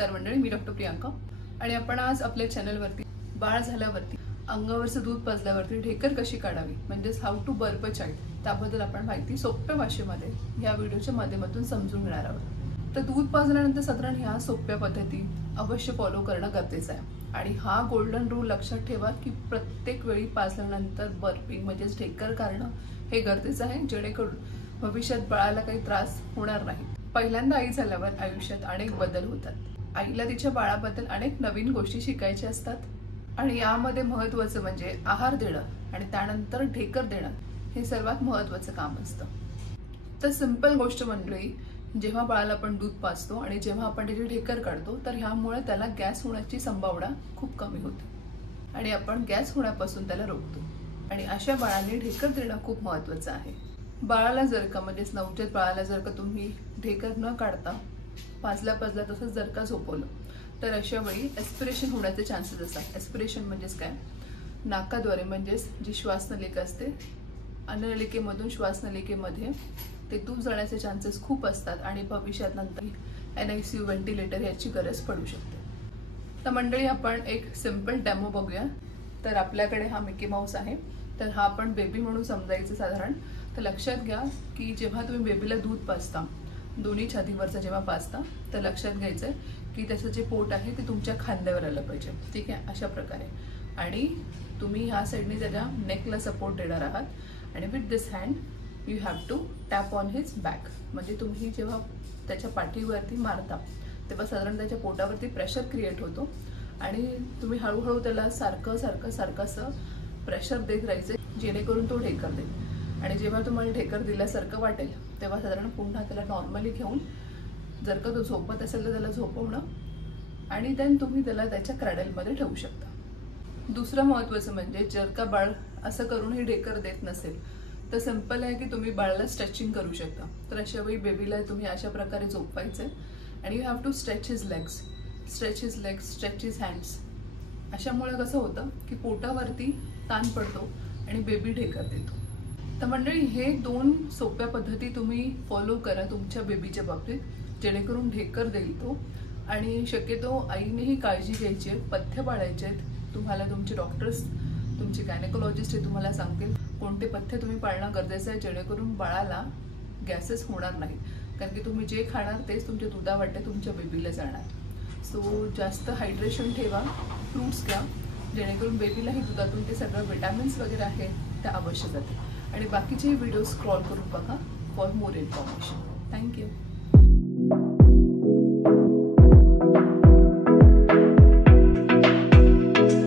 नमस्कार मंडळी, मी डॉक्टर प्रियांका आणि आपण आज आपल्या चॅनलवरती बाळ झाल्यावरती अंगावरचं दूध पाजल्यावरती ढेकर कशी काढावी म्हणजेच how to burp a child त्याबद्दल आपण माहिती सोप्या भाषेमध्ये या व्हिडिओच्या माध्यमातून समजून घेणार आहोत। तर दूध पाजल्यानंतर साधारण ह्या सोप्या पद्धती अवश्य फॉलो करणं गरजेचं आहे आणि हा गोल्डन रूल लक्षात ठेवा की प्रत्येक वेळी पाजल्यानंतर बर्पिंग म्हणजेच ढेकर काढणं हे गरजेचं आहे, जेणेकरून भविष्यात बाळाला काही त्रास होणार नाही। पहिल्यांदा आई झाल्यावर आयुष्यात अनेक बदल होतात। आईला तिच्या बाळाबद्दल अनेक नवीन गोष्टी शिकायच्या असतात आणि यामध्ये महत्त्वाचं म्हणजे आहार देणं आणि त्यानंतर ढेकर देणं हे सर्वात महत्त्वाचं काम असतं। तर सिंपल गोष्ट मंडळी, जेव्हा बाळाला आपण दूध पाजतो आणि जेव्हा आपण त्याची ढेकर काढतो तर ह्यामुळे त्याला गॅस होण्याची संभावना खूप कमी होते आणि आपण गॅस होण्यापासून त्याला रोखतो आणि अशा बाळाने ढेकर देणं खूप महत्त्वाचं आहे। बाळाला जर का म्हणजेच नवजात बाळाला जर का तुम्ही ढेकर न काढता पाजल्या तसंच जर का झोपवलं तर अशा वेळी एस्पिरेशन होण्याचे चान्सेस असतात। एस्पिरेशन म्हणजेच काय, नाकाद्वारे म्हणजेच जी श्वासनलिका असते अन्ननलिकेमधून श्वासनलिकेमध्ये ते दूध जाण्याचे चान्सेस खूप असतात आणि भविष्यात नंतर NICU व्हेंटिलेटर याची गरज पडू शकते। तर मंडळी आपण एक सिंपल डेमो बघूया। तर आपल्याकडे हा मिकी माऊस आहे, तर हा आपण बेबी म्हणून समजायचं साधारण। तर लक्षात घ्या की जेव्हा तुम्ही बेबीला दूध पाजता दोन्ही छातीवरचं जेव्हा पाजता तर लक्षात घ्यायचं की त्याचं जे पोट आहे ते तुमच्या खांद्यावर आलं पाहिजे, ठीक आहे, अशा प्रकारे। आणि तुम्ही ह्या साईडने त्याच्या नेकला सपोर्ट देणार आहात आणि with this hand you have to tap on his back, म्हणजे तुम्ही जेव्हा त्याच्या पाठीवरती मारता तेव्हा साधारण त्याच्या पोटावरती प्रेशर क्रिएट होतो आणि तुम्ही हळूहळू त्याला सारखं असं प्रेशर देत राहायचं जेणेकरून तो ढेकर देईल आणि जेव्हा तुम्हाला ढेकर दिल्यासारखं वाटेल तेव्हा साधारण पुन्हा त्याला नॉर्मली घेऊन जर का तो झोपत असेल तर त्याला झोपवणं आणि देन तुम्ही त्याला त्याच्या क्रॅडलमध्ये ठेवू शकता। दुसरं महत्त्वाचं म्हणजे जर का बाळ असं करूनही ढेकर देत नसेल तर सिंपल आहे की तुम्ही बाळाला स्ट्रेचिंग करू शकता। तर अशा वेळी बेबीला तुम्ही अशा प्रकारे झोपवायचं आणि you have to stretch his legs, stretch his hands. अशामुळे कसं होतं की पोटावरती ताण पडतो आणि बेबी ढेकर देतो। तर मंडळी हे दोन सोप्या पद्धती तुम्ही फॉलो करा तुमच्या बेबीच्या बाबतीत, जेणेकरून ढेकर देईल तो। आणि शक्यतो आईनेही काळजी घ्यायची आहे, पथ्य पाळायचे आहेत। तुम्हाला तुमचे डॉक्टर्स, तुमचे गायनेकोलॉजिस्ट हे तुम्हाला सांगतील कोणते पथ्य तुम्ही पाळणं गरजेचं आहे, जेणेकरून बाळाला गॅसेस होणार नाही, कारण की तुम्ही जे खाणार तेच तुमच्या दुधावाटे तुमच्या बेबीला जाणार। सो जास्त हायड्रेशन ठेवा, फ्रूट्स घ्या, जेणेकरून बेबीलाही दुधातून ते सगळं विटॅमिन्स वगैरे आहे त्या आवश्यक आहेत। आणि बाकीचे व्हिडिओ स्क्रॉल करून बघा फॉर मोर इन्फॉर्मेशन।